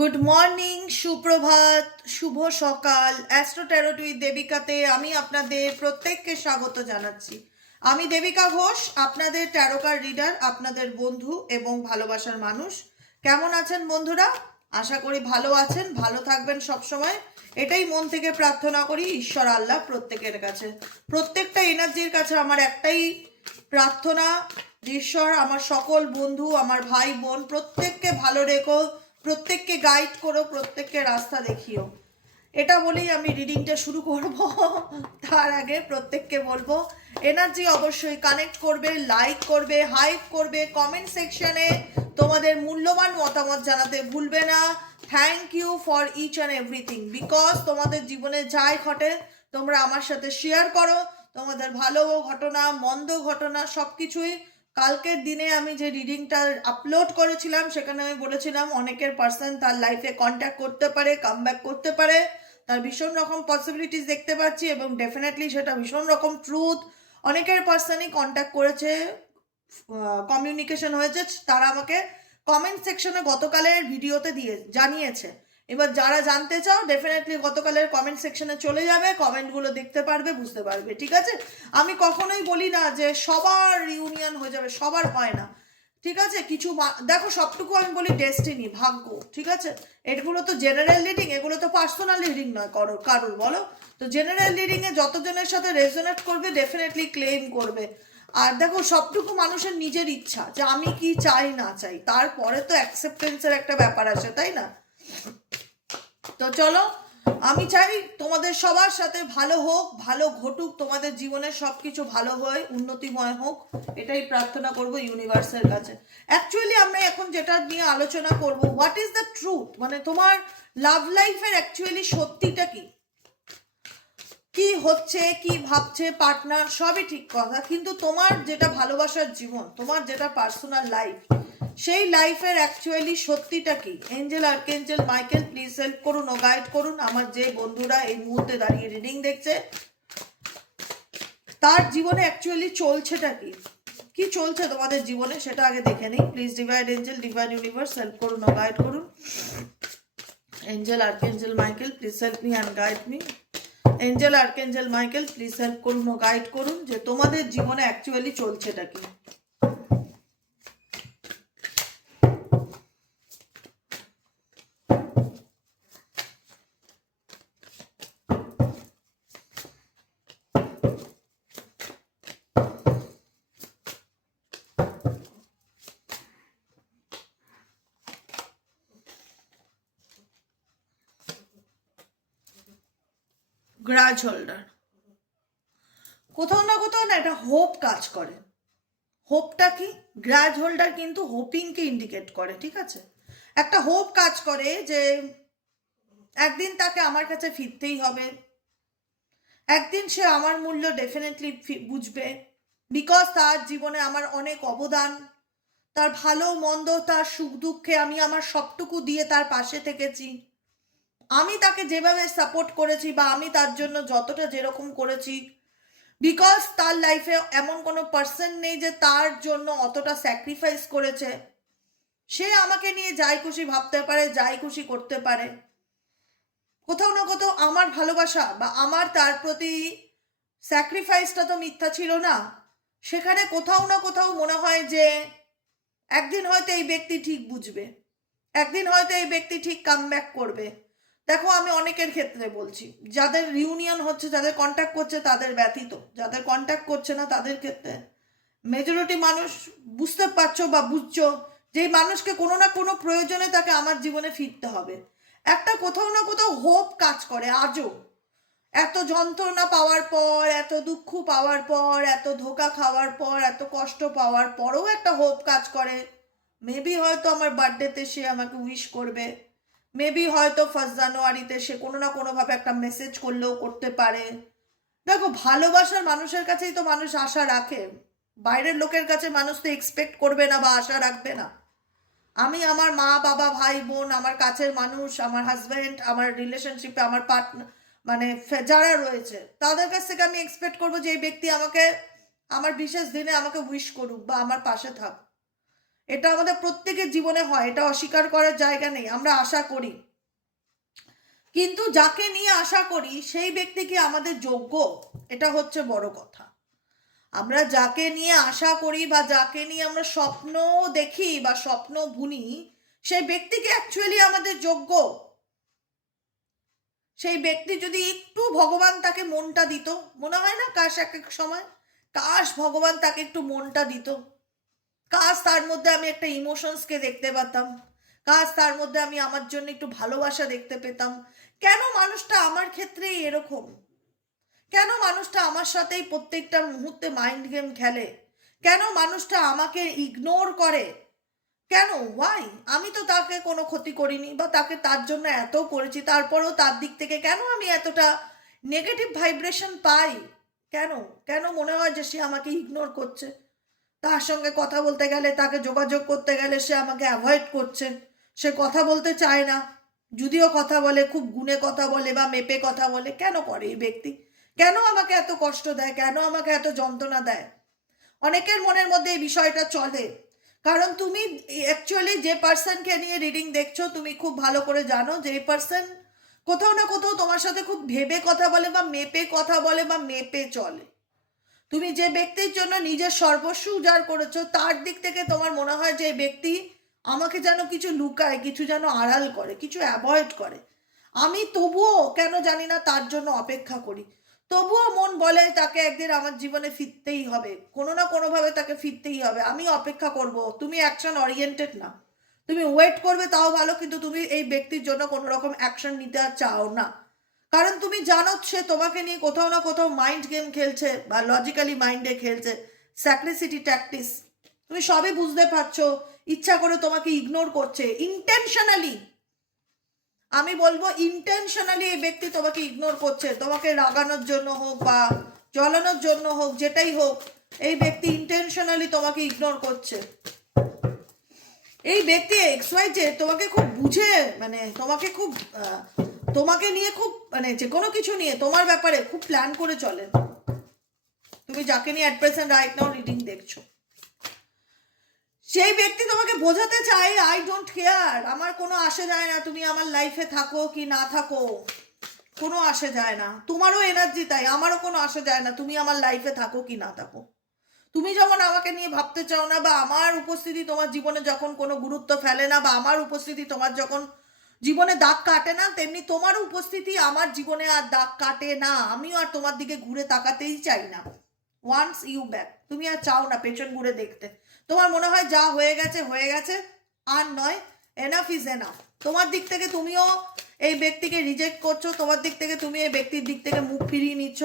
Good morning, সুপ্রভাত, শুভ সকাল। Astro tarot with দেবিকাতে আমি আপনাদের প্রত্যেককে স্বাগত জানাচ্ছি। আমি দেবিকা ঘোষ, আপনাদের ট্যারোকার রিডার, আপনাদের বন্ধু এবং ভালোবাসার মানুষ। কেমন আছেন বন্ধুরা? আশা করি ভালো আছেন, ভালো থাকবেন সবসময়। এটাই মন থেকে প্রার্থনা করি ঈশ্বর আল্লাহ প্রত্যেকের কাছে, প্রত্যেকটা এনার্জির কাছে আমার একটাই প্রার্থনা, ঈশ্বর আমার সকল বন্ধু, আমার ভাই বোন প্রত্যেককে ভালো রেখো, প্রত্যেককে গাইড করো, প্রত্যেককে রাস্তা দেখিও। এটা বলেই আমি রিডিংটা শুরু করব। তার আগে প্রত্যেককে বলবো এনার্জি অবশ্যই কানেক্ট করবে, লাইক করবে, হাইপ করবে, কমেন্ট সেকশনে তোমাদের মূল্যবান মতামত জানাতে ভুলবে না। Thank you for each and everything, because তোমাদের জীবনে যাই ঘটে তোমরা আমার সাথে শেয়ার করো, তোমাদের ভালো ঘটনা, মন্দ ঘটনা সব কিছুই। কালকের দিনে আমি যে রিডিংটা আপলোড করেছিলাম সেখানে আমি বলেছিলাম অনেকের পার্সন তার লাইফে কন্ট্যাক্ট করতে পারে, কামব্যাক করতে পারে, তার ভীষণ রকম পসিবিলিটিস দেখতে পাচ্ছি এবং ডেফিনেটলি সেটা ভীষণ রকম ট্রুথ। অনেকের পার্সনই কন্ট্যাক্ট করেছে, কমিউনিকেশন হয়েছে, তারা আমাকে কমেন্ট সেকশনে গতকালের ভিডিওতে দিয়ে জানিয়েছে। এবার যারা জানতে চাও ডেফিনেটলি গতকালের কমেন্ট সেকশনে চলে যাবে, কমেন্টগুলো দেখতে পারবে, বুঝতে পারবে, ঠিক আছে? আমি কখনোই বলি না যে সবার রিউনিয়ন হয়ে যাবে, সবার হয় না, ঠিক আছে? কিছু দেখো, সবটুকু আমি বলি ডেস্টিনি, ভাগ্য, ঠিক আছে? এগুলো তো জেনারেল রিডিং, এগুলো তো পার্সোনাল রিডিং নয় কারুর, বলো? তো জেনারেল রিডিংয়ে যতজনের সাথে রেজোনেট করবে ডেফিনেটলি ক্লেম করবে। আর দেখো, সবটুকু মানুষের নিজের ইচ্ছা যে আমি কি চাই না চাই, তারপরে তো অ্যাকসেপ্টেন্সের একটা ব্যাপার আসে, তাই না? তো চলো, আমি চাই তোমাদের সবার সাথে ভালো হোক, ভালো ঘটুক, তোমাদের জীবনে সবকিছু ভালো হয়, উন্নতিময় হোক, এটাই প্রার্থনা করব ইউনিভার্সের কাছে। অ্যাকচুয়ালি আমরা এখন যেটা নিয়ে আলোচনা করব, হোয়াট ইজ দ্য ট্রুথ, মানে তোমার লাভ লাইফের অ্যাকচুয়ালি সত্যিটা কি, কি হচ্ছে, কি ভাবছে পার্টনার, সবই ঠিক কথা, কিন্তু তোমার যেটা ভালোবাসার জীবন, তোমার যেটা পার্সোনাল লাইফ, সেই লাইফের অ্যাকচুয়ালি সত্যিটা কি? Angel, archangel Michael please help করুন ও গাইড করুন আমার যে বন্ধুরা এই মুহূর্তে দাঁড়িয়ে রিডিং দেখছে, তার জীবনে অ্যাকচুয়ালি চলছেটা কি, কি চলছে তোমাদের জীবনে সেটা আগে দেখে নিই। Please divide Angel, divide universe help করুন ও গাইড করুন। Angel, archangel Michael please help me and guide me. Angel, archangel Michael please help করুন ও গাইড করুন যে তোমাদের জীবনে অ্যাকচুয়ালি চলছেটা কি। গ্রাজ হোল্ডার, কোথাও না কোথাও না একটা হোপ কাজ করে। হোপটা কি? গ্রাজ হোল্ডার কিন্তু হোপিংকে ইন্ডিকেট করে, ঠিক আছে? একটা হোপ কাজ করে যে একদিন তাকে আমার কাছে ফিরতেই হবে, একদিন সে আমার মূল্য ডেফিনেটলি বুঝবে, বিকজ তার জীবনে আমার অনেক অবদান, তার ভালো মন্দ, তার সুখ দুঃখে আমি আমার সবটুকু দিয়ে তার পাশে থেকেছি, আমি তাকে যেভাবে সাপোর্ট করেছি বা আমি তার জন্য যতটা যেরকম করেছি, বিকজ তার লাইফে এমন কোনো পার্সন নেই যে তার জন্য অতটা স্যাক্রিফাইস করেছে। সে আমাকে নিয়ে যাই খুশি ভাবতে পারে, যাই খুশি করতে পারে। কোথাও না কোথাও আমার ভালোবাসা বা আমার তার প্রতি স্যাক্রিফাইসটা তো মিথ্যা ছিল না। সেখানে কোথাও না কোথাও মনে হয় যে একদিন হয়তো এই ব্যক্তি ঠিক বুঝবে, একদিন হয়তো এই ব্যক্তি ঠিক কামব্যাক করবে। দেখো, আমি অনেকের ক্ষেত্রে বলছি, যাদের রিউনিয়ন হচ্ছে, যাদের কন্ট্যাক্ট করছে তাদের ব্যতীত, যাদের কন্ট্যাক্ট করছে না তাদের ক্ষেত্রে মেজরিটি মানুষ বুঝতে পারছো বা বুঝছো যে মানুষকে কোনো না কোনো প্রয়োজনে তাকে আমার জীবনে ফিরতে হবে। একটা কোথাও না কোথাও হোপ কাজ করে আজও, এত যন্ত্রণা পাওয়ার পর, এত দুঃখ পাওয়ার পর, এত ধোকা খাওয়ার পর, এত কষ্ট পাওয়ার পরেও একটা হোপ কাজ করে। মেবি হয়তো আমার বার্থডেতে সে আমাকে উইশ করবে, মেবি হয়তো 1 জানুয়ারিতে সে কোনো না কোনোভাবে একটা মেসেজ করলেও করতে পারে। দেখো, ভালোবাসার মানুষের কাছেই তো মানুষ আশা রাখে, বাইরের লোকের কাছে মানুষ তো এক্সপেক্ট করবে না বা আশা রাখবে না। আমি আমার মা বাবা ভাই বোন, আমার কাছের মানুষ, আমার হাজব্যান্ড, আমার রিলেশনশিপে আমার পার্টনার, মানে যারা রয়েছে তাদের কাছ থেকে আমি এক্সপেক্ট করবো যে এই ব্যক্তি আমাকে আমার বিশেষ দিনে আমাকে উইশ করুক বা আমার পাশে থাক। এটা আমাদের প্রত্যেকের জীবনে হয়, এটা অস্বীকার করার জায়গা নেই, আমরা আশা করি। কিন্তু যাকে নিয়ে আশা করি সেই ব্যক্তি কি আমাদের যোগ্য, এটা হচ্ছে বড় কথা। আমরা যাকে নিয়ে আশা করি বা যাকে নিয়ে আমরা স্বপ্ন দেখি বা স্বপ্ন বুনি, সেই ব্যক্তিকে অ্যাকচুয়ালি আমাদের যোগ্য? সেই ব্যক্তি যদি একটু ভগবান তাকে মনটা দিত, মনে হয় না কাশ এক এক সময়, কাশ ভগবান তাকে একটু মনটা দিত, কাশ তার মধ্যে আমি একটা ইমোশনসকে দেখতে পেতাম, কাশ তার মধ্যে আমি আমার জন্য একটু ভালোবাসা দেখতে পেতাম। কেন মানুষটা আমার ক্ষেত্রেই এরকম? কেন মানুষটা আমার সাথেই প্রত্যেকটা মুহূর্তে মাইন্ড গেম খেলে? কেন মানুষটা আমাকে ইগনোর করে? কেন? ওয়াই? আমি তো তাকে কোনো ক্ষতি করিনি বা তাকে তার জন্য এত করেছি, তারপরেও তার দিক থেকে কেন আমি এতটা নেগেটিভ ভাইব্রেশন পাই? কেন? কেন মনে হয় যে সে আমাকে ইগনোর করছে? তার সঙ্গে কথা বলতে গেলে, তাকে যোগাযোগ করতে গেলে সে আমাকে অ্যাভয়েড করছে, সে কথা বলতে চায় না। যদিও কথা বলে, খুব গুণে কথা বলে বা মেপে কথা বলে। কেন করে এই ব্যক্তি? কেন আমাকে এত কষ্ট দেয়? কেন আমাকে এত যন্ত্রণা দেয়? অনেকের মনের মধ্যে এই বিষয়টা চলে। কারণ তুমি অ্যাকচুয়ালি যে পার্সনকে নিয়ে রিডিং দেখছো, তুমি খুব ভালো করে জানো যে এই পার্সন কোথাও না কোথাও তোমার সাথে খুব ভেবে কথা বলে বা মেপে কথা বলে বা মেপে চলে। তুমি যে ব্যক্তির জন্য নিজের সর্বস্ব উজাড় করেছো, তার দিক থেকে তোমার মনে হয় যে এই ব্যক্তি আমাকে যেন কিছু লুকায়, কিছু যেন আড়াল করে, কিছু অ্যাভয়েড করে। আমি তবুও কেন জানি না তার জন্য অপেক্ষা করি। তবুও মন বলে তাকে একদিন আমার জীবনে ফিরতেই হবে, কোনো না কোনোভাবে তাকে ফিরতেই হবে, আমি অপেক্ষা করব। তুমি অ্যাকশন ওরিয়েন্টেড না, তুমি ওয়েট করবে তাও ভালো, কিন্তু তুমি এই ব্যক্তির জন্য কোনো রকম অ্যাকশন নিতে আর চাও না। কারণ তুমি জানো সে তোমাকে নিয়ে কোথাও না কোথাও মাইন্ড গেম খেলছে বা লজিক্যালি মাইন্ডে খেলছে, স্যাক্রিসিটি ট্যাকটিস। তুমি সবই বুঝতে পারছো, ইচ্ছা করে তোমাকে ইগনোর করছে ইন্টেনশনালি। আমি বলবো ইন্টেনশনালি এই ব্যক্তি তোমাকে ইগনোর করছে, তোমাকে রাগানোর জন্য হোক বা জ্বলানোর জন্য হোক, যেটাই হোক, এই ব্যক্তি ইন্টেনশনালি তোমাকে ইগনোর করছে। এই ব্যক্তি XYZ তোমাকে খুব বুঝে, মানে তোমাকে খুব তোমাকে নিয়ে খুব, মানে যে কোনো কিছু নিয়ে তোমার ব্যাপারে খুব প্ল্যান করে চলে। তুমি যাকে নিয়ে at present right now reading দেখছো, সেই ব্যক্তি তোমাকে বোঝাতে চায় আই ডোন্ট কেয়ার, আমার কোনো আসে যায় না তুমি আমার লাইফে থাকো কি না থাকো, কোনো আসে যায় না। তোমারও এনার্জি তাই, আমারও কোনো আসে যায় না তুমি আমার লাইফে থাকো কি না থাকো। তুমি যখন আমাকে নিয়ে ভাবতে চাও না বা আমার উপস্থিতি তোমার জীবনে যখন কোনো গুরুত্ব ফেলে না বা আমার উপস্থিতি তোমার যখন জীবনে দাগ কাটে না, তেমনি তোমার উপস্থিতি আমার জীবনে আর দাগ কাটে না। আমিও আর তোমার দিকে ঘুরে তাকাতেই চাই না। ওয়ান্স ইউ ব্যাক, তুমি আর চাও না পেছন ঘুরে দেখতে। তোমার মনে হয় যা হয়ে গেছে হয়ে গেছে, আর নয়, এনাফ ইজ এনাফ। তোমার দিক থেকে তুমিও এই ব্যক্তিকে রিজেক্ট করছো, তোমার দিক থেকে তুমি এই ব্যক্তির দিক থেকে মুখ ফিরিয়ে নিচ্ছ,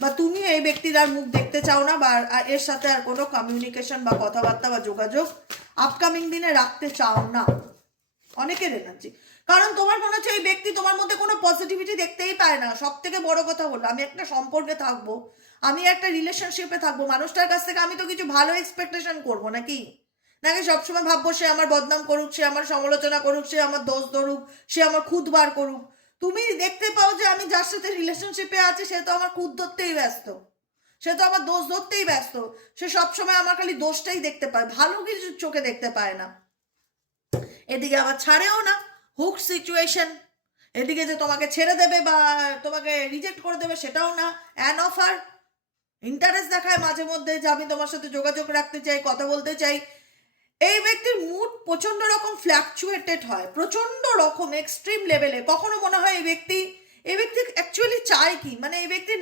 বা তুমি এই ব্যক্তির আর মুখ দেখতে চাও না, বা এর সাথে আর কোনো কমিউনিকেশন বা কথাবার্তা বা যোগাযোগ আপকামিং দিনে রাখতে চাও না। অনেকের এনার্জি, কারণ তোমার মনে হচ্ছে এই ব্যক্তি তোমার মধ্যে কোনো পজিটিভিটি দেখতেই পায় না। সব থেকে বড় কথা হলো, আমি একটা সম্পর্কে থাকবো, আমি একটা রিলেশনশিপে থাকবো, মানুষটার কাছ থেকে আমি তো কিছু ভালো এক্সপেকটেশন করবো নাকি? নাকি সবসময় ভাববো সে আমার বদনাম করুক, সে আমার সমালোচনা করুক, সে আমার দোষ ধরুক, সে আমার খুদ বার করুক। তুমি দেখতে পাও যে আমি যার সাথে রিলেশনশিপে আছি সে তো আমার খুদ ধরতেই ব্যস্ত, সে তো আমার দোষ ধরতেই ব্যস্ত। সে সবসময় আমার খালি দোষটাই দেখতে পায়, ভালো কিছু চোখে দেখতে পায় না। এদিকে আবার ছাড়েও না, হুক সিচুয়েশন। এদিকে যে তোমাকে ছেড়ে দেবে বা তোমাকে রিজেক্ট করে দেবে সেটাও না, অ্যান অফার, ইন্টারেস্ট দেখায় মাঝে মধ্যে যে আমি তোমার সাথে যোগাযোগ রাখতে চাই, কথা বলতে চাই। এই ব্যক্তির মুড প্রচন্ড রকম ফ্ল্যাকচুয়েটেড হয়, প্রচন্ড রকম এক্সট্রিম লেভেলে। কখনো মনে হয় এই ব্যক্তি অ্যাকচুয়ালি চায় কি, মানে এই ব্যক্তি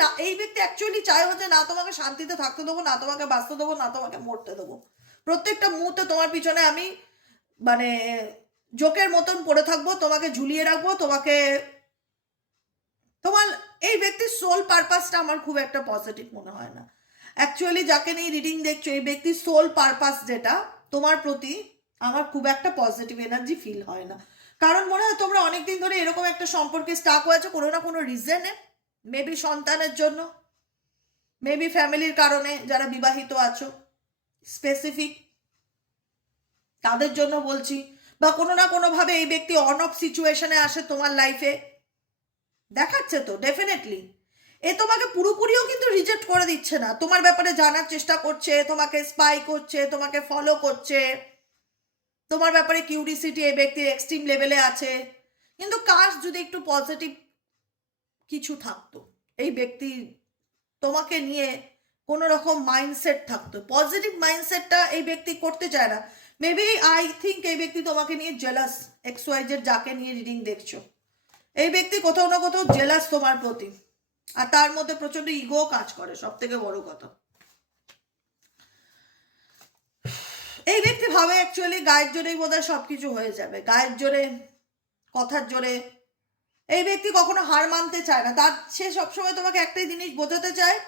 অ্যাকচুয়ালি চায় হচ্ছে না তোমাকে শান্তিতে থাকতে দেবো, না তোমাকে বাঁচতে দেবো, না তোমাকে মরতে দেবো। প্রত্যেকটা মুহূর্তে তোমার পিছনে আমি মানে জোকের মতন পড়ে থাকবো, তোমাকে ঝুলিয়ে রাখবো, তোমাকে তোমার এই ব্যক্তির সোল পারপাসটা আমার খুব একটা পজিটিভ মনে হয় না। অ্যাকচুয়ালি যাকে নিয়ে রিডিং দেখছো, এই ব্যক্তির সোল পারপাস যেটা তোমার প্রতি, আমার খুব একটা পজিটিভ এনার্জি ফিল হয় না। কারণ মনে হয় তোমরা অনেকদিন ধরে এরকম একটা সম্পর্কে স্টাক হয়েছে কোনো না কোনো রিজনে, মেবি সন্তানের জন্য, মেবি ফ্যামিলির কারণে, যারা বিবাহিত আছো স্পেসিফিক তাদের জন্য বলছি, বা কোনো না কোনোভাবে এই ব্যক্তি অন অফ সিচুয়েশনে আসে তোমার লাইফে, দেখাচ্ছে তো ডেফিনেটলি। এ তোমাকে পুরোপুরিও কিন্তু রিজেক্ট করে দিচ্ছে না, তোমার ব্যাপারে জানার চেষ্টা করছে, তোমাকে স্পাই করছে, তোমাকে ফলো করছে, তোমার ব্যাপারে কিউরিসিটি এই ব্যক্তির এক্সট্রিম লেভেলে আছে, কিন্তু কাশ যদি একটু পজিটিভ কিছু থাকতো, এই ব্যক্তি তোমাকে নিয়ে কোনো রকম মাইন্ডসেট থাকতো। পজিটিভ মাইন্ডসেটটা এই ব্যক্তি করতে চায় না। মেবি আই থিঙ্ক এই ব্যক্তি তোমাকে নিয়ে জেলাস, XYZ যাকে নিয়ে রিডিং দেখছো, এই ব্যক্তি কোথাও না কোথাও জেলাস তোমার প্রতি, আর তার মধ্যে প্রচন্ড ইগো কাজ করে। সব থেকে বড় কথা, এই ব্যক্তি ভাবে অ্যাকচুয়ালি গায়ের জোরেই বোধহয় সবকিছু হয়ে যাবে, গায়ের জোরে, কথার জোরে। এই ব্যক্তি কখনো হার মানতে চায় না, তার সে সবসময় তোমাকে একটাই জিনিস বোঝাতে চায়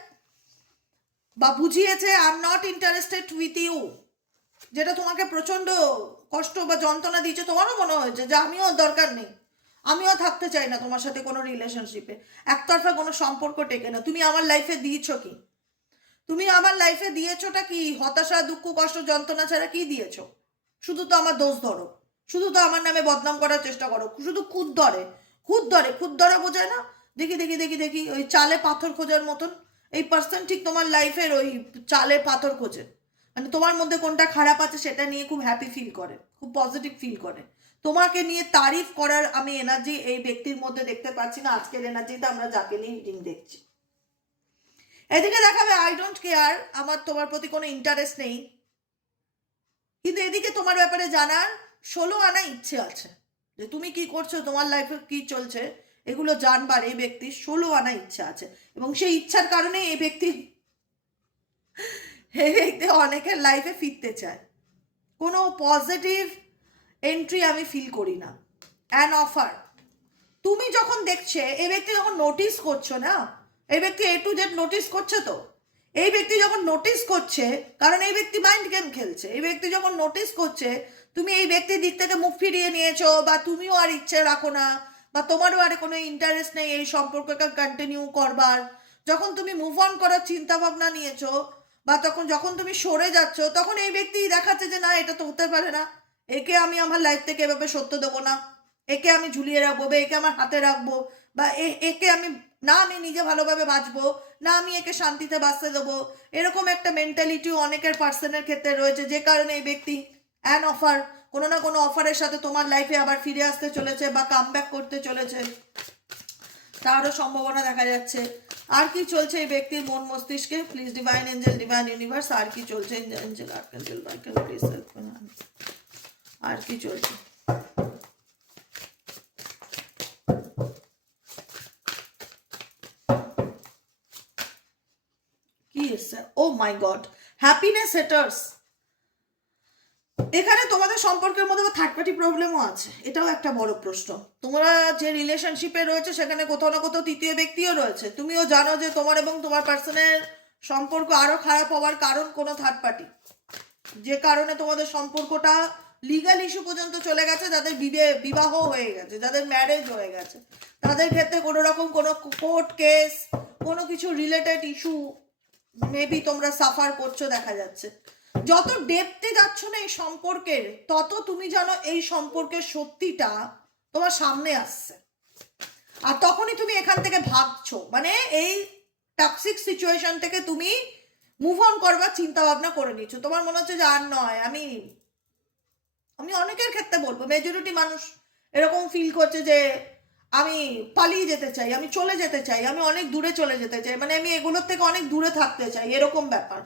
বা বুঝিয়েছে, I am not interested with you. যেটা তোমাকে প্রচন্ড কষ্ট বা যন্ত্রণা দিচ্ছে, তোমারও মনে হয়েছে যে আমিও দরকার নেই, আমিও থাকতে চাই না তোমার সাথে কোনো রিলেশনশিপে, একতরফা কোনো সম্পর্ক টেকে না। তুমি আমার লাইফে দিয়েছো কি? তুমি আমার লাইফে দিয়েছোটা কি? হতাশা, দুঃখ, কষ্ট, যন্ত্রণা ছাড়া কি দিয়েছো? শুধু তো আমার দোষ ধরো, শুধু তো আমার নামে বদনাম করার চেষ্টা করো, শুধু খুদ ধরে, খুদ ধরে, খুদ ধরা বোঝায় না? দেখি দেখি দেখি দেখি ওই চালে পাথর খোঁজার মতন এই পার্সন ঠিক তোমার লাইফের ওই চালে পাথর খোঁজে। মানে তোমার মধ্যে কোনটা খারাপ আছে সেটা নিয়ে খুব হ্যাপি ফিল করে, খুব পজিটিভ ফিল করে। তোমাকে নিয়ে তারিফ করার আমি এনার্জি এই ব্যক্তির মধ্যে দেখতে পাচ্ছি না আজকের এনার্জিতে আমরা যাকে নিয়ে রিডিং দেখছি। এদিকে দেখাবে আই ডোন্ট কেয়ার, আমার তোমার প্রতি কোনো ইন্টারেস্ট নেই, কিন্তু এদিকে তোমার ব্যাপারে জানার 16 আনা ইচ্ছে আছে, যে তুমি কি করছো, তোমার লাইফে কি চলছে, এগুলো জানবার এই ব্যক্তির 16 আনা ইচ্ছা আছে। এবং সেই ইচ্ছার কারণে এই ব্যক্তি অনেকের লাইফে ফিরতে চায়। কোনো পজিটিভ এন্ট্রি আমি ফিল করি না। অ্যান অফার, তুমি যখন দেখছে এই ব্যক্তি যখন নোটিস করছো না, এই ব্যক্তি A to Z নোটিস করছে, তো এই ব্যক্তি যখন নোটিস করছে, কারণ এই ব্যক্তি মাইন্ড গেম খেলছে, এই ব্যক্তি যখন নোটিস করছে তুমি এই ব্যক্তির দিক থেকে মুখ ফিরিয়ে নিয়েছো, বা তুমিও আর ইচ্ছে রাখো না, বা তোমারও আর কোনো ইন্টারেস্ট নেই এই সম্পর্কটা কন্টিনিউ করবার, যখন তুমি মুভ অন করার চিন্তা ভাবনা নিয়েছো, বা যখন তুমি সরে যাচ্ছ, তখন এই ব্যক্তি দেখাচ্ছে যে না, এটা তো হতে পারে না, একে আমি আমার লাইফ থেকে এভাবে সত্য দেবো না, একে আমি ঝুলিয়ে রাখবো, বা একে আমার হাতে রাখবো, বা একে আমি না, আমি নিজে ভালোভাবে বাঁচবো না, আমি একে শান্তিতে বাঁচতে দেবো। এরকম একটা মেন্টালিটিও অনেকের পার্সনের ক্ষেত্রে রয়েছে, যে কারণে এই ব্যক্তি অ্যান অফার, কোনো না কোনো অফারের সাথে তোমার লাইফে আবার ফিরে আসতে চলেছে বা কাম ব্যাক করতে চলেছে, তারও সম্ভাবনা দেখা যাচ্ছে। আর কি চলছে এই ব্যক্তির মন মস্তিষ্কে? Please divine angel, divine universe, আর কি চলছে? Angel, archangel, Michael, please help me. আর কি চলছে? কি এসছে? Oh my God, happiness haters. এখানে তোমাদের সম্পর্কের মধ্যে থার্ড পার্টি প্রবলেমও আছে, এটাও একটা বড় প্রশ্ন। তোমরা যে রিলেশনশিপে রয়েছে সেখানে কোথাও না কোথাও তৃতীয় ব্যক্তিও রয়েছে। তুমিও জানো যে তোমার এবং তোমার পার্সনের সম্পর্ক আরো খারাপ হওয়ার কারণ কোনো থার্ড পার্টি, যে কারণে তোমাদের সম্পর্কটা লিগাল ইস্যু পর্যন্ত চলে গেছে, যাদের বিবাহ হয়ে গেছে, যাদের ম্যারেজ হয়ে গেছে, তাদের ক্ষেত্রে কোনো রকম কোনো কোর্ট কেস, কোনো কিছু রিলেটেড ইস্যু মেবি তোমরা সাফার করছো দেখা যাচ্ছে। যত ডেপথে যাচ্ছ না এই সম্পর্কের, তত তুমি জানো এই সম্পর্কের সত্যিটা তোমার সামনে আসছে, আর তখনই তুমি এখান থেকে ভাবছো, মানে এই টক্সিক সিচুয়েশন থেকে তুমি মুভ অন করবার চিন্তা ভাবনা করে নিচ্ছো। তোমার মনে হচ্ছে যে আর নয়, আমি অনেকের ক্ষেত্রে বলবো, মেজরিটি মানুষ এরকম ফিল করছে যে আমি পালিয়ে যেতে চাই, আমি চলে যেতে চাই, আমি অনেক দূরে চলে যেতে চাই, মানে আমি এগুলোর থেকে অনেক দূরে থাকতে চাই, এরকম ব্যাপার।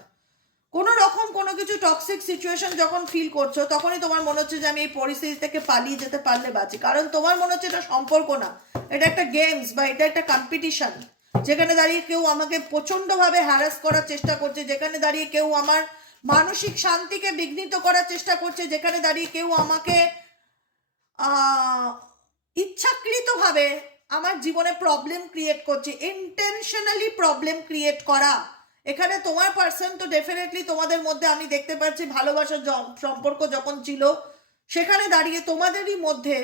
কোনো রকম কোনো কিছু টক্সিক সিচুয়েশন যখন ফিল করছো, তখনই তোমার মনে হচ্ছে যে আমি এই পরিস্থিতি থেকে পালিয়ে যেতে পারলে বাঁচি, কারণ তোমার মনে হচ্ছে এটা সম্পর্ক না, এটা একটা গেমস বা এটা একটা কম্পিটিশন, যেখানে দাঁড়িয়ে কেউ আমাকে প্রচন্ডভাবে হ্যারাস করার চেষ্টা করছে, যেখানে দাঁড়িয়ে কেউ আমার মানসিক শান্তিকে বিঘ্নিত করার চেষ্টা করছে, যেখানে দাঁড়িয়ে কেউ আমাকে ইচ্ছাকৃতভাবে আমার জীবনে প্রবলেম ক্রিয়েট করছে, ইন্টেনশনালি প্রবলেম ক্রিয়েট করা। এখানে তোমার পার্সন তো ডেফিনেটলি তোমাদের মধ্যে আমি দেখতে পাচ্ছি ভালোবাসার সম্পর্ক যখন ছিল, সেখানে দাঁড়িয়ে তোমাদেরই মধ্যে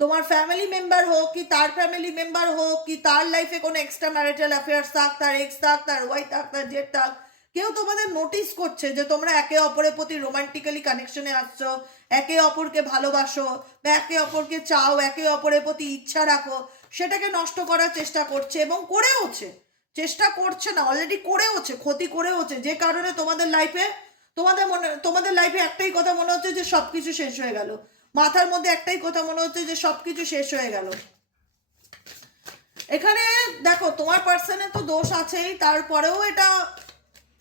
তোমার ফ্যামিলি মেম্বার হোক কি তার ফ্যামিলি মেম্বার হোক কি তার লাইফে কোনো এক্সট্রা ম্যারিটাল অ্যাফেয়ার্স থাক, তার এক্স থাক, তার ওয়াই থাক, তার জেড থাক, কেউ তোমাদের নোটিস করছে যে তোমরা একে অপরের প্রতি রোমান্টিক্যালি কানেকশনে আসছো, একে অপরকে ভালোবাসো, বা একে অপরকে চাও, একে অপরের প্রতি ইচ্ছা রাখো, সেটাকে নষ্ট করার চেষ্টা করছে, এবং করেওছে, চেষ্টা করছে না, অলরেডি করেওছে, ক্ষতি করেওছে, যে কারণে তোমাদের লাইফে তোমাদের লাইফে একটাই কথা মনে হচ্ছে যে সব কিছু শেষ হয়ে গেল, মাথার মধ্যে একটাই কথা মনে হচ্ছে যে সব কিছু শেষ হয়ে গেল। এখানে দেখো তোমার পার্সনে তো দোষ আছেই, তারপরেও এটা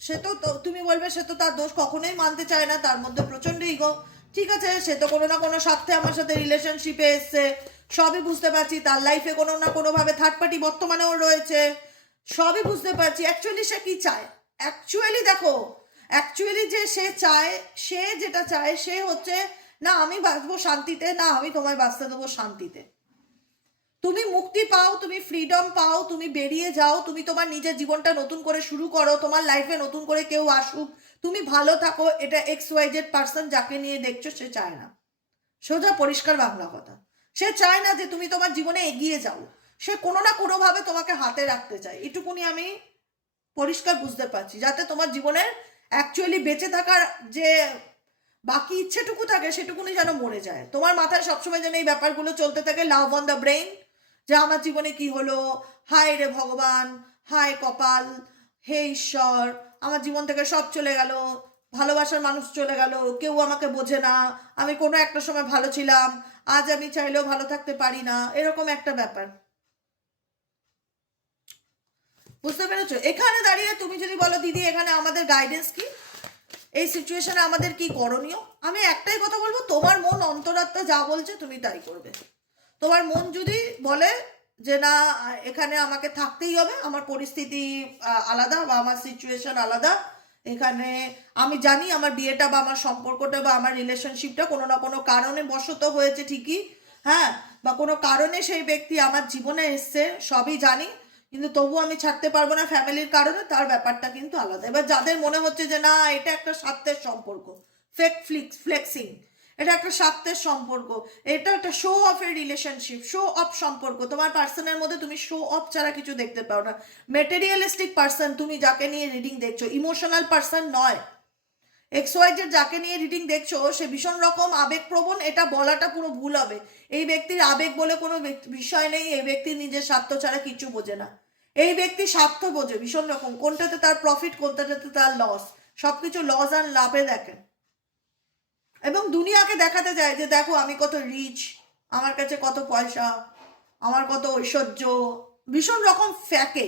সে তো তুমি বলবে সে তো তার দোষ কখনোই মানতে চায় না, তার মধ্যে প্রচন্ড ইগো। ঠিক আছে, সে তো কোনো না কোনো স্বার্থে আমার সাথে রিলেশনশিপে এসছে, সবই বুঝতে পারছি। তার লাইফে কোনো না কোনোভাবে থার্ড পার্টি বর্তমানেও রয়েছে, সবই বুঝতে পারছি। অ্যাকচুয়ালি সে কি চায়? অ্যাকচুয়ালি দেখো, অ্যাকচুয়ালি যে সে চায়, সে যেটা চায় সে হচ্ছে না আমি বাঁচবো শান্তিতে, না আমি তোমায় বাঁচতে দেবো শান্তিতে। তুমি মুক্তি পাও, তুমি ফ্রিডম পাও, তুমি বেরিয়ে যাও, তুমি তোমার নিজের জীবনটা নতুন করে শুরু করো, তোমার লাইফে নতুন করে কেউ আসুক, তুমি ভালো থাকো। এটা XYZ পার্সন যাকে নিয়ে দেখছো সে চায় না। সোজা পরিষ্কার বাংলা কথা, সে চায় না যে তুমি তোমার জীবনে এগিয়ে যাও। সে কোনো না কোনোভাবে তোমাকে হাতে রাখতে চায়, এটুকুনি আমি পরিষ্কার বুঝতে পারছি, যাতে তোমার জীবনের অ্যাকচুয়ালি বেঁচে থাকার যে বাকি ইচ্ছেটুকু থাকে সেটুকুনি যেন মরে যায়। তোমার মাথায় সবসময় যেন এই ব্যাপারগুলো চলতে থাকে, লাভ অন দ্য ব্রেইন, যে আমার জীবনে কি হলো, হায় রে ভগবান, হায় কপাল, হে ঈশ্বর, আমার জীবন থেকে সব চলে গেল, ভালোবাসার মানুষ চলে গেল, কেউ আমাকে বোঝে না, আমি কোনো একটা সময় ভালো ছিলাম, আজ আমি চাইলেও ভালো থাকতে পারি না, এরকম একটা ব্যাপার। বুঝতে পেরেছো? এখানে দাঁড়িয়ে তুমি যদি বলো দিদি এখানে আমাদের গাইডেন্স কি, এই সিচুয়েশনে আমাদের কি করণীয়, আমি একটাই কথা বলবো, তোমার মন অন্তরাত্মা যা বলছে তুমি তাই করবে। তোমার মন যদি বলে যে না এখানে আমাকে থাকতেই হবে, আমার পরিস্থিতি আলাদা বা আমার সিচুয়েশন আলাদা, এখানে আমি জানি আমার বিয়েটা বা আমার সম্পর্কটা বা আমার রিলেশনশিপটা কোনো না কোনো কারণে বশত হয়েছে ঠিকই, হ্যাঁ, বা কোনো কারণে সেই ব্যক্তি আমার জীবনে এসছে, সবই জানি, কিন্তু তবু আমি ছাড়তে পারবো না ফ্যামিলির কারণে, তার ব্যাপারটা কিন্তু আলাদা। এবার যাদের মনে হচ্ছে যে না এটা একটা স্বার্থের সম্পর্ক, ফ্লেক্সিং, এটা একটা স্বার্থের সম্পর্ক, এটা একটা শো অফ এর রিলেশনশিপ, শো অফ সম্পর্ক, তোমার পার্সনের মধ্যে তুমি শো অফ ছাড়া কিছু দেখতে পাও না। মেটেরিয়ালিস্টিক পার্সন তুমি যাকে নিয়ে রিডিং দেখছো, ইমোশনাল পার্সন নয়। XYZ যাকে নিয়ে রিডিং দেখছো সে ভীষণ রকম আবেগপ্রবণ, এটা বলাটা পুরো ভুল হবে। এই ব্যক্তির আবেগ বলে কোনো বিষয় নেই, এই ব্যক্তি নিজের স্বার্থ ছাড়া কিছু বোঝে না। এই ব্যক্তি স্বার্থ বোঝে ভীষণ রকম, কোনটাতে তার প্রফিট কোনটাতে তার লস, সবকিছু লস আর লাভে দেখেন, এবং দুনিয়াকে দেখাতে চায় যে দেখো আমি কত রিচ, আমার কাছে কত পয়সা, আমার কত ঐশ্বর্য, ভীষণ রকম ফ্যাকে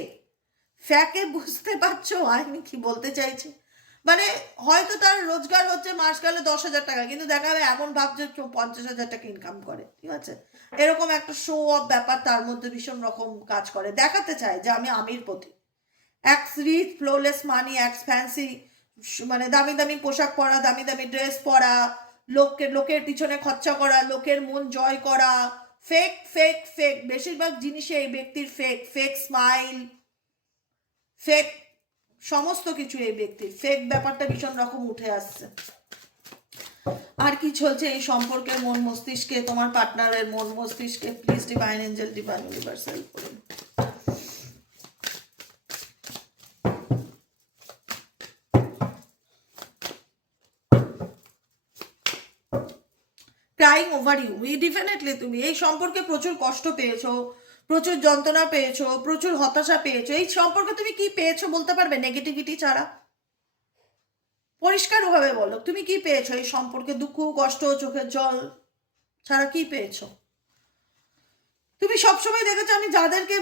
ফ্যাকে। বুঝতে পারছো আমি কি বলতে চাইছি? মানে হয়তো তার রোজগার হচ্ছে মাস গেলে 10,000 টাকা, কিন্তু দেখা যাবে এমন ভাবছে 50,000 টাকা ইনকাম করে, ঠিক আছে, এরকম একটা শো অফ ব্যাপার তার মধ্যে ভীষণ রকম কাজ করে, দেখাতে চায় যে আমি আমির প্রতি। অ্যাক্স রিচ, ফ্লোলেস মানি, অ্যাক্স ফ্যান্সি, মানে দামি দামি পোশাক পরা, দামি দামি ড্রেস পরা, লোকের পিছনে খরচা করা, লোকের মন জয় করা, ফেক ফেক ফেক, বেশিরভাগ জিনিসে এই ব্যক্তির ফেক, ফেক স্মাইল, ফেক সমস্ত কিছু এই ব্যক্তির ফেক, ব্যাপারটা ভীষণ রকম উঠে আসছে। আর কি চলছে এই সম্পর্কের মন মস্তিষ্কে, তোমার পার্টনারের মন মস্তিষ্কে? Please divine angel, divine universe help করুন। ক্রাইং ওভার ইউ, ডেফিনেটলি তুমি এই সম্পর্কে প্রচুর কষ্ট পেয়েছো, প্রচুর যন্ত্রণা পেয়েছো, প্রচুর হতাশা পেয়েছো। এই সম্পর্কে তুমি কি পেয়েছো বলতে পারবে নেগেটিভিটি ছাড়া? পরিষ্কারভাবে বলো তুমি কি পেয়েছো এই সম্পর্কে, দুঃখ কষ্ট চোখের জল ছাড়া কি পেয়েছো? তুমি সবসময় দেখেছো আমি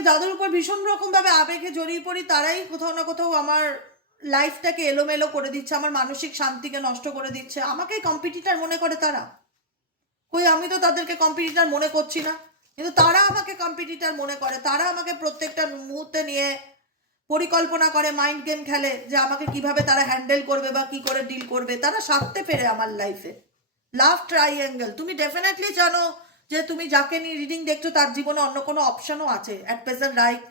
যাদের উপর ভীষণ রকম ভাবে আবেগে জড়িয়ে পড়ি তারাই কোথাও না কোথাও আমার লাইফটাকে এলোমেলো করে দিচ্ছে, আমার মানসিক শান্তিকে নষ্ট করে দিচ্ছে, আমাকে কম্পিটিটর মনে করে তারা। কই আমি তো তাদেরকে কম্পিটিটর মনে করছি না, কিন্তু তারা আমাকে কম্পিটিটর মনে করে, তারা আমাকে প্রত্যেকটা মুহূর্তে নিয়ে পরিকল্পনা করে, মাইন্ড গেম খেলে যে আমাকে কিভাবে তারা হ্যান্ডেল করবে বা কি করে ডিল করবে, তারা সারতে পেরে আমার লাইফে। লাভ ট্রাইঅ্যাঙ্গেল, তুমি ডেফিনেটলি জানো যে তুমি যাকে নিয়ে রিডিং দেখছো তার জীবনে অন্য কোনো অপশনও আছে অ্যাট প্রেজেন্ট রাইট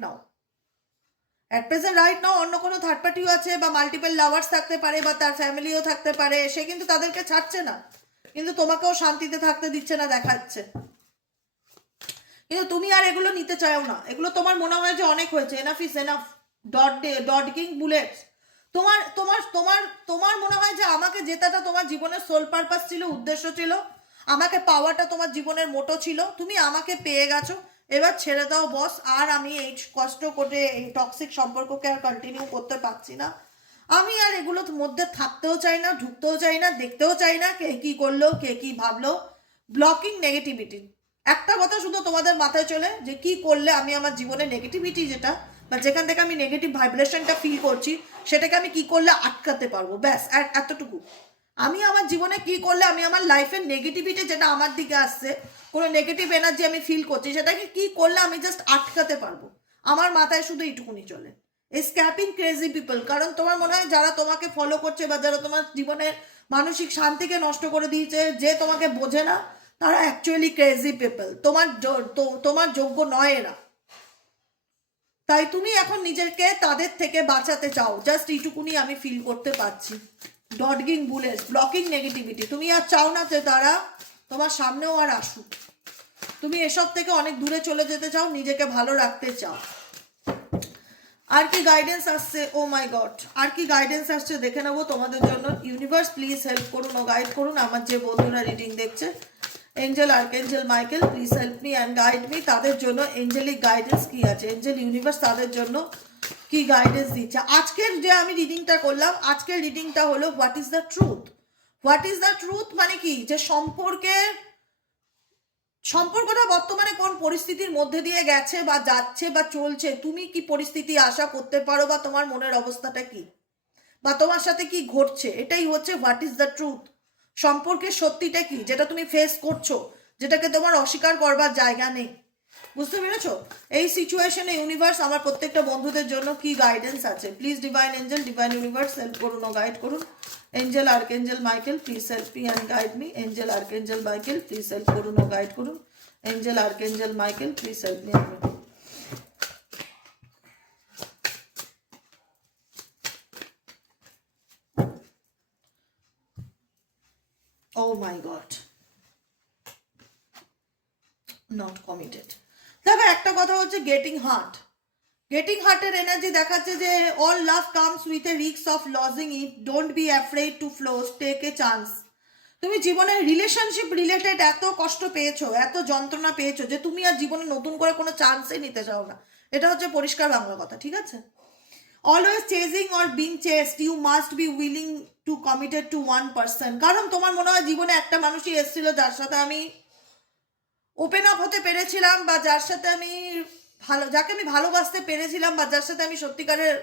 নাও, অন্য কোনো থার্ড পার্টিও আছে, বা মাল্টিপল লাভার্স থাকতে পারে, বা তার ফ্যামিলিও থাকতে পারে, সে কিন্তু তাদেরকে ছাড়ছে না, কিন্তু তোমাকেও শান্তিতে থাকতে দিচ্ছে না দেখাচ্ছে। কিন্তু তুমি আর এগুলো নিতে চাও না, এগুলো তোমার মনে হয় যে অনেক হয়েছে, enough is enough, dot king bullets. তোমার তোমার তোমার তোমার মনে হয় যে আমাকে জেতাটা তোমার জীবনের সোল পারপাস ছিল, উদ্দেশ্য ছিল, আমাকে পাওয়াটা তোমার জীবনের মোটো ছিল, তুমি আমাকে পেয়ে গেছো, এবার ছেড়ে দাও বস, আর আমি এই কষ্ট করে এই টক্সিক সম্পর্ককে আর কন্টিনিউ করতে পারছি না, আমি আর এগুলোর মধ্যে থাকতেও চাই না, ঢুকতেও চাই না, দেখতেও চাই না কে কি করলো, কে কি ভাবলো। Blocking negativity. একটা কথা শুধু তোমাদের মাথায় চলে যে কি করলে আমি আমার জীবনে নেগেটিভিটি যেটা বা যেখান থেকে আমি নেগেটিভ ভাইব্রেশনটা ফিল করছি সেটাকে আমি কি করলে আটকাতে পারবো, ব্যাস এতটুকু। আমি আমার জীবনে কি করলে আমি আমার লাইফের নেগেটিভিটি যেটা আমার দিকে আসছে, কোনো নেগেটিভ এনার্জি আমি ফিল করছি, সেটাকে কি করলে আমি জাস্ট আটকাতে পারবো, আমার মাথায় শুধু এইটুকুনি চলে। Scrapping crazy people. কারণ তোমার মনে হয় যারা তোমাকে ফলো করছে বা যারা তোমার জীবনের মানসিক শান্তিকে নষ্ট করে দিয়েছে, যে তোমাকে বোঝে না, তারা অ্যাকচুয়ালি ক্রেজি পিপল। তোমার যোগ্য নয় এরা। তাই তুমি এখন নিজেকে তাদের থেকে বাঁচাতে চাও, জাস্ট এইটুকুনি আমি ফিল করতে পারছি। ডডগিং বুলেস, ব্লকিং নেগেটিভিটি। তুমি আর চাও না যে তারা তোমার সামনেও আর আসুক। তুমি এসব থেকে অনেক দূরে চলে যেতে চাও, নিজেকে ভালো রাখতে চাও। আর কি গাইডেন্স আসছে, ও মাই গড, আর কি গাইডেন্স আসছে দেখে নেবো তোমাদের জন্য। ইউনিভার্স প্লিজ হেল্প করুন ও গাইড করুন আমার যে বন্ধুরা রিডিং দেখছে। Angel, archangel Michael please help me and guide me. তাদের জন্য এঞ্জেলিক গাইডেন্স কি আছে, এঞ্জেল ইউনিভার্স তাদের জন্য কি গাইডেন্স দিচ্ছে। আজকের যে আমি রিডিংটা করলাম, আজকের রিডিংটা হলো what is the truth. What is the truth মানে কি, যে সম্পর্কটা বর্তমানে কোন পরিস্থিতির মধ্যে দিয়ে গেছে বা যাচ্ছে বা চলছে, তুমি কি পরিস্থিতি আশা করতে পারো, বা তোমার মনের অবস্থাটা কি, বা তোমার সাথে কি ঘটছে, এটাই হচ্ছে হোয়াট ইজ দ্য ট্রুথ। সম্পর্কের সত্যিটা কি যেটা তুমি ফেস করছো, যেটাকে তোমার অস্বীকার করবার জায়গা নেই। বুঝতে পেরেছো? এই সিচুয়েশনে ইউনিভার্স আমার প্রত্যেকটা বন্ধুদের জন্য কি গাইডেন্স আছে। Please divine angel, divine universe help করুন ও গাইড করুন। Angel, archangel Michael please help me and guide me. Angel, archangel Michael please help করুন ও গাইড করুন। Angel, archangel Michael please help me. Oh my God. Not committed. দেখো একটা কথা হচ্ছে গেটিং হার্ট। গেটিং হার্টের এনার্জি দেখাচ্ছে যে all love comes with a risk of losing it, don't be afraid to flows, take A chance. তুমি জীবনের relationship related এত কষ্ট পেয়েছো, এত যন্ত্রণা পেয়েছো যে তুমি আর জীবনে নতুন করে কোনো চান্সই নিতে চাও না। এটা হচ্ছে পরিষ্কার বাংলা কথা, ঠিক আছে? Always chasing or being chased, you must be willing to committed to one person. কারণ তোমার মনে হয় জীবনে একটা মানুষই এসেছিল যার সাথে আমি ওপেন আপ হতে পেরেছিলাম, বা যার সাথে আমি যাকে আমি ভালোবাসতে পেরেছিলাম, বা যার সাথে আমি সত্যিকারের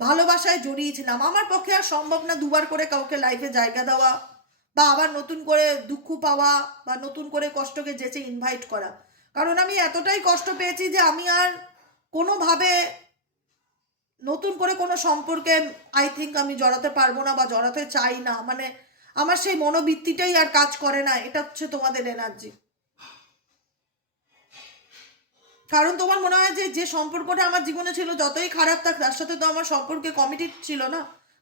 ভালোবাসায় জড়িয়েছিলাম। আমার পক্ষে আর সম্ভব না দুবার করে কাউকে লাইফে জায়গা দেওয়া, বা আবার নতুন করে দুঃখ পাওয়া, বা নতুন করে কষ্টকে যেচে ইনভাইট করা। কারণ আমি এতটাই কষ্ট পেয়েছি যে আমি আর কোনোভাবে নতুন করে কোনো সম্পর্কে আই থিঙ্ক আমি জড়াতে পারবো না, বা জড়াতে চাই না। মানে আমার সেই মনোবৃত্তিটাই আর কাজ করে না। এটা হচ্ছে তোমাদের এনার্জি। কারণ তোমার মনে হয় যে যে সম্পর্কটা আমার জীবনে ছিল যতই খারাপ থাক, তার সাথে তো আমার সম্পর্কে কমিটেড ছিল না,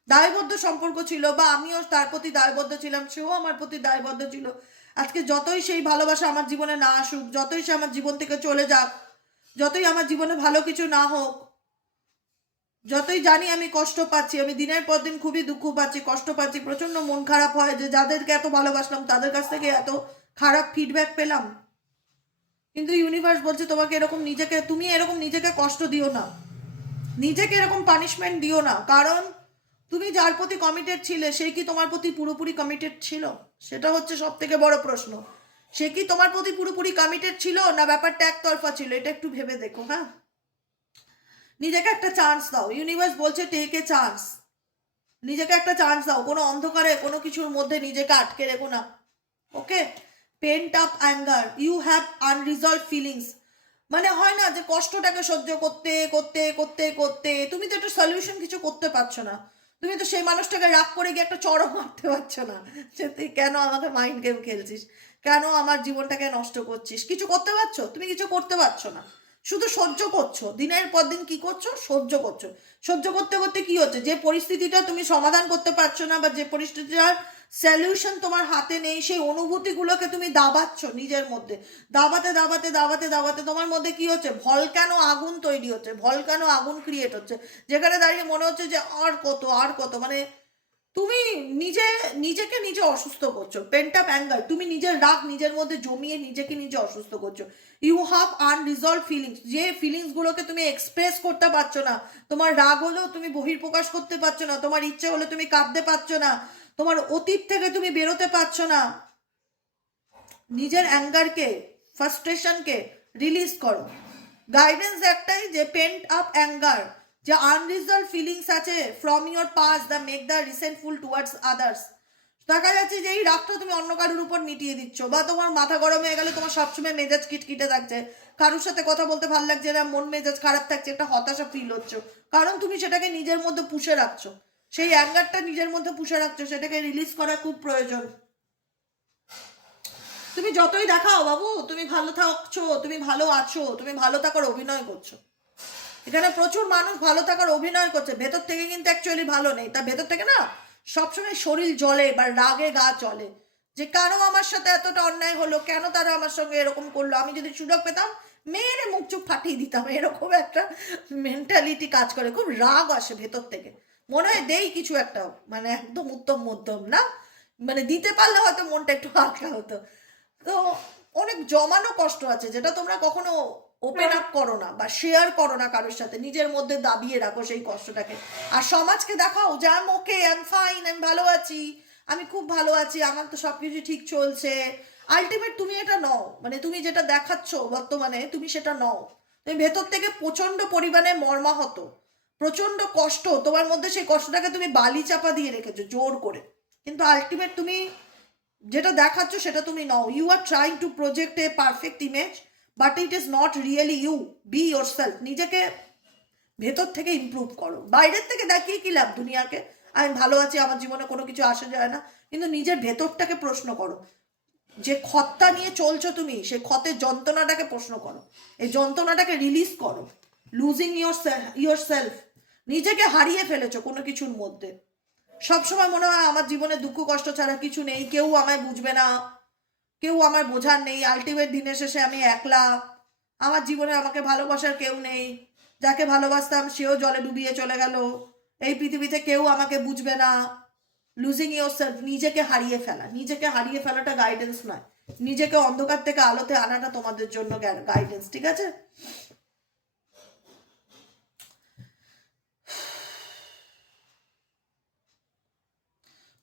দায়বদ্ধ সম্পর্ক ছিল, বা আমিও তার প্রতি দায়বদ্ধ ছিলাম, সেও আমার প্রতি দায়বদ্ধ ছিল। আজকে যতই সেই ভালোবাসা আমার জীবনে না আসুক, যতই সে আমার জীবন থেকে চলে যাক, যতই আমার জীবনে ভালো কিছু না হোক, যতই জানি আমি কষ্ট পাচ্ছি, আমি দিনের পর দিন খুবই দুঃখ পাচ্ছি, কষ্ট পাচ্ছি, প্রচন্ড মন খারাপ হয় যে যাদেরকে এত ভালোবাসলাম তাদের কাছ থেকে এত খারাপ ফিডব্যাক পেলাম। কিন্তু ইউনিভার্স বলছে তোমাকে তুমি এরকম নিজেকে কষ্ট দিও না, নিজেকে এরকম পানিশমেন্ট দিও না। কারণ তুমি যার প্রতি কমিটেড ছিলে সে কি তোমার প্রতি পুরোপুরি কমিটেড ছিল? সেটা হচ্ছে সব থেকে বড় প্রশ্ন। সে কি তোমার প্রতি পুরোপুরি কমিটেড ছিল, না ব্যাপারটা একতরফা ছিল? এটা একটু ভেবে দেখো। হ্যাঁ, নিজেকে একটা চান্স দাও। ইউনিভার্স বলছে টেক এ চান্স। নিজেকে একটা চান্স দাও, কোনো অন্ধকারে কোনো কিছুর মধ্যে নিজেকে আটকে রেখো না। Okay? Pent up anger, you have unresolved feelings. মানে হয় না যে কষ্টটাকে সহ্য করতে করতে করতে করতে তুমি তো একটা সলিউশন কিছু করতে পারছো না। তুমি তো সেই মানুষটাকে রাগ করে গিয়ে একটা চড়ও মারতে পারছো না যে তুই কেন আমাকে মাইন্ড গেম খেলছিস, কেন আমার জীবনটাকে নষ্ট করছিস। কিছু করতে পারছো? তুমি কিছু করতে পারছো না, শুধু সহ্য করছো। দিনের পর দিন কি করছো? সহ্য করছো। সহ্য করতে করতে কি হচ্ছে, যে পরিস্থিতিটা তুমি সমাধান করতে পারছো না, বা যে পরিস্থিতিটার সলিউশন তোমার হাতে নেই, সেই অনুভূতিগুলোকে তুমি দাবাচ্ছ নিজের মধ্যে। দাবাতে দাবাতে দাবাতে দাবাতে তোমার মধ্যে কি হচ্ছে, ভলক্যানো আগুন তৈরি হচ্ছে, ভলক্যানো আগুন ক্রিয়েট হচ্ছে, যেখানে দাঁড়িয়ে মনে হচ্ছে যে আর কত আর কত। মানে তুমি নিজে নিজেকে নিজে অসুস্থ করছো, পেন্টাপ অ্যাঙ্গার, তুমি নিজের রাগ নিজের মধ্যে জমিয়ে নিজেকে নিজে অসুস্থ করছো। ইউ হ্যাভ আনরিজলভ ফিলিংস, যে ফিলিংসগুলোকে তুমি এক্সপ্রেস করতে পারছো না। তোমার রাগ হলেও তুমি বহির্প্রকাশ করতে পারছো না, তোমার ইচ্ছে হলে তুমি কাঁদতে পারছো না, তোমার অতীত থেকে তুমি বেরোতে পারছো না। নিজের অ্যাঙ্গারকে, ফ্রাস্ট্রেশনকে রিলিজ করো। গাইডেন্স একটাই, যে পেন্ট আপ অ্যাঙ্গার, যে আনরিজলভ ফিলিংস আছে from your past the make the resentful towards others. দেখা যাচ্ছে যে এই রাগটা তুমি অন্য কারোর উপর মিটিয়ে দিচ্ছ, বা তোমার মাথা গরম হয়ে গেলে তোমার সবসময় মেজাজ কিটকিটে থাকছে, কারোর সাথে কথা বলতে ভালো লাগছে না, মন মেজাজ খারাপ থাকছে, একটা হতাশা ফিল হচ্ছে, কারণ তুমি সেটাকে নিজের মধ্যে পুষে রাখছো। সেই অ্যাঙ্গারটা নিজের মধ্যে পুষে রাখছো, সেটাকে রিলিজ করা খুব প্রয়োজন। তুমি যতই দেখাও বাবু তুমি ভালো থাকছো, তুমি ভালো আছো, তুমি ভালো থাকার অভিনয় করছো। এখানে প্রচুর মানুষ ভালো থাকার অভিনয় করছে, ভেতর থেকে কিন্তু অ্যাকচুয়ালি ভালো নেই। তার ভেতর থেকে না সবসময় শরীর জ্বলে বা রাগে গা চলে, যে কেন আমার সাথে এতটা অন্যায় হলো, কেন তারা আমার সঙ্গে এরকম করলো, আমি যদি সুযোগ পেতাম মেয়েরে মুখ চুপ ফাটিয়ে দিতাম, এরকম একটা মেন্টালিটি কাজ করে। খুব রাগ আসে ভেতর থেকে, মনে হয় দেই কিছু একটা, মানে একদম উত্তম মধ্যম না, মানে দিতে পারলে হয়তো মনটা একটু হালকা হতো। তো অনেক জমানো কষ্ট আছে, যেটা তোমরা কখনো ওপেন আপ করো না বা শেয়ার করো না কারোর সাথে, নিজের মধ্যে দাবিয়ে রাখো সেই কষ্টটাকে। আর সমাজকে দেখাও যে I am okay, I am fine, আমি ভালো আছি, আমি খুব ভালো আছি, আমার তো সবকিছু ঠিক চলছে। আলটিমেট তুমি এটা নও, মানে তুমি যেটা দেখাচ্ছ বর্তমানে তুমি সেটা নও। তুমি ভেতর থেকে প্রচন্ড পরিমাণে মর্মাহত, প্রচন্ড কষ্ট তোমার মধ্যে, সেই কষ্টটাকে তুমি বালি চাপা দিয়ে রেখেছো জোর করে, কিন্তু আলটিমেট তুমি যেটা দেখাচ্ছ সেটা তুমি নও। You are trying to project a perfect image, but it is not really you. Be yourself, নিজেকে ভেতর থেকে ইমপ্রুভ করো। বাইরের থেকে দেখিয়ে কি লাভ দুনিয়াকে, আমি ভালো আছি, আমার জীবনে কোনো কিছু আসে যায় না, কিন্তু নিজের ভেতরটাকে প্রশ্ন করো। যে ক্ষতটা নিয়ে চলছো তুমি, সেই ক্ষতের যন্ত্রণাটাকে প্রশ্ন করো, এই যন্ত্রণাটাকে রিলিজ করো। লুজিং ইয়োর সেলফ, নিজেকে হারিয়ে ফেলেছো কোনো কিছুর মধ্যে। সবসময় মনে হয় আমার জীবনে দুঃখ কষ্ট ছাড়া কিছু নেই, কেউ আমায় বুঝবে না, কেউ আমার বোঝার নেই, আলটিমেট দিনের শেষে আমি একলা, আমার জীবনে আমাকে ভালোবাসার কেউ নেই, যাকে ভালোবাসতাম সেও জলে ডুবিয়ে চলে গেল, এই পৃথিবীতে কেউ আমাকে বুঝবে না। লুজিং ইয়োর সেলফ, নিজেকে হারিয়ে ফেলা। নিজেকে হারিয়ে ফেলাটা গাইডেন্স নয়, নিজেকে অন্ধকার থেকে আলোতে আনাটা তোমাদের জন্য গাইডেন্স, ঠিক আছে?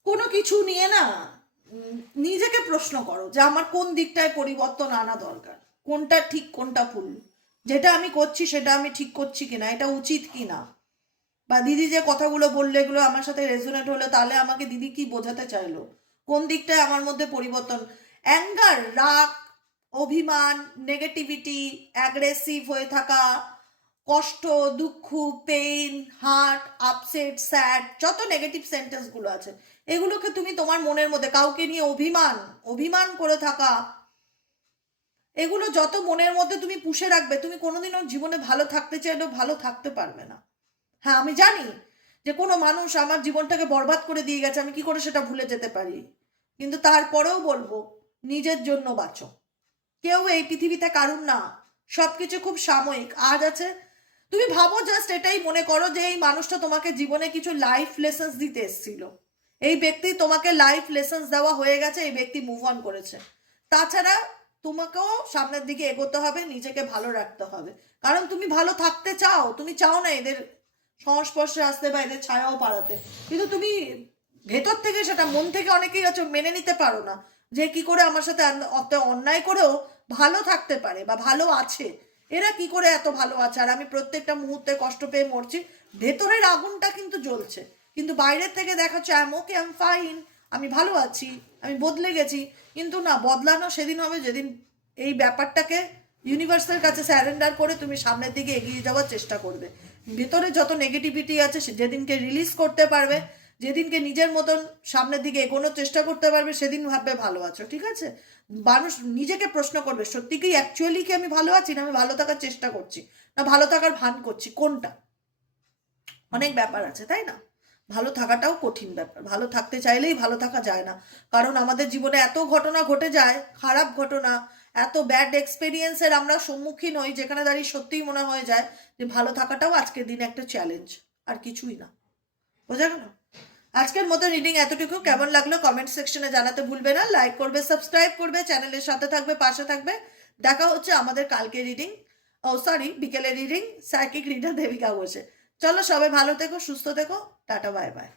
কোনো কিছু নিয়ে না নিজেকে প্রশ্ন করো যে আমার কোন দিকটায় পরিবর্তন আনা দরকার, কোনটা ঠিক কোনটা ভুল, যেটা আমি করছি সেটা আমি ঠিক করছি কিনা, এটা উচিত কিনা, বা দিদি যে কথাগুলো বললে এগুলো আমার সাথে রেজোনেট হলে তাহলে আমাকে দিদি কি বোঝাতে চাইলো, কোন দিকটায় আমার মধ্যে পরিবর্তন। অ্যাঙ্গার, রাগ, অভিমান, নেগেটিভিটি, অ্যাগ্রেসিভ হয়ে থাকা, কষ্ট, দুঃখ, পেইন, হার্ট, আপসেট, স্যাড, যত নেগেটিভ সেন্টেন্সগুলো আছে এগুলোকে তুমি তোমার মনের মধ্যে কাউকে নিয়ে অভিমান অভিমান করে থাকা, এগুলো যত মনের মধ্যে তুমি পুষে রাখবে, তুমি কোনোদিনও জীবনে ভালো থাকতে চাইলেও ভালো থাকতে পারবে না। হ্যাঁ আমি জানি যে কোনো মানুষ আমার জীবনটাকে বরবাদ করে দিয়ে গেছে, আমি কি করে সেটা ভুলে যেতে পারি, কিন্তু তারপরেও বলবো নিজের জন্য বাঁচো। কেউ এই পৃথিবীতে কারুর না, সবকিছু খুব সাময়িক। আজ আছে, তুমি ভাবো, জাস্ট এটাই মনে করো যে এই মানুষটা তোমাকে জীবনে কিছু লাইফ লেসন্স দিতে এসেছিল, এই ব্যক্তি তোমাকে লাইফ লেসন্স দেওয়া হয়ে গেছে, এই ব্যক্তি মুভ অন করেছে। তাছাড়া তোমাকেও সামনের দিকে এগোতে হবে, নিজেকে ভালো রাখতে হবে, কারণ তুমি ভালো থাকতে চাও, তুমি চাও না এদের সংস্পর্শে আসতে বা এদের ছায়াও পাড়াতে, কিন্তু তুমি ভেতর থেকে সেটা, মন থেকে অনেকেই আছে মেনে নিতে পারো না যে কি করে আমার সাথে অন্যায় করেও ভালো থাকতে পারে বা ভালো আছে, এরা কি করে এত ভালো আছে আর আমি প্রত্যেকটা মুহূর্তে কষ্ট পেয়ে মরছি। ভেতরের আগুনটা কিন্তু জ্বলছে, কিন্তু বাইরের থেকে দেখাচ্ছে I am okay, I am fine, আমি ভালো আছি, আমি বদলে গেছি। কিন্তু না, বদলানো সেদিন হবে যেদিন এই ব্যাপারটাকে ইউনিভার্সের কাছে স্যারেন্ডার করে তুমি সামনের দিকে এগিয়ে যাওয়ার চেষ্টা করবে। ভেতরে যত নেগেটিভিটি আছে যেদিনকে রিলিজ করতে পারবে, যেদিনকে নিজের মতন সামনের দিকে এগোনোর চেষ্টা করতে পারবে, সেদিন ভাববে ভালো আছো, ঠিক আছে? মানুষ নিজেকে প্রশ্ন করবে, সত্যি কি অ্যাকচুয়ালি কি আমি ভালো আছি, না আমি ভালো থাকার চেষ্টা করছি, না ভালো থাকার ভান করছি, কোনটা? অনেক ব্যাপার আছে, তাই না? ভালো থাকাটাও কঠিন ব্যাপার, ভালো থাকতে চাইলেই ভালো থাকা যায় না, কারণ আমাদের জীবনে এত ঘটনা ঘটে যায়, খারাপ ঘটনা, এত ব্যাড এক্সপেরিয়েন্সের আমরা সম্মুখীন হই, যেখানে দাঁড়িয়ে সত্যিই মনে হয়ে যায় যে ভালো থাকাটাও আজকের দিনে একটা চ্যালেঞ্জ, আর কিছুই না। বোঝা গেল? আজকের মতো রিডিং এতটুকু। কেমন লাগলো কমেন্ট সেকশনে জানাতে ভুলবে না। লাইক করবে, সাবস্ক্রাইব করবে, চ্যানেলের সাথে থাকবে, পাশে থাকবে। দেখা হচ্ছে আমাদের কালকে রিডিং, বিকেলে রিডিং, সাইকিক রিডার দেবিকা ঘোষে। চলো সবাই ভালো থেকো, সুস্থ থেকো, টাটা বাই বাই।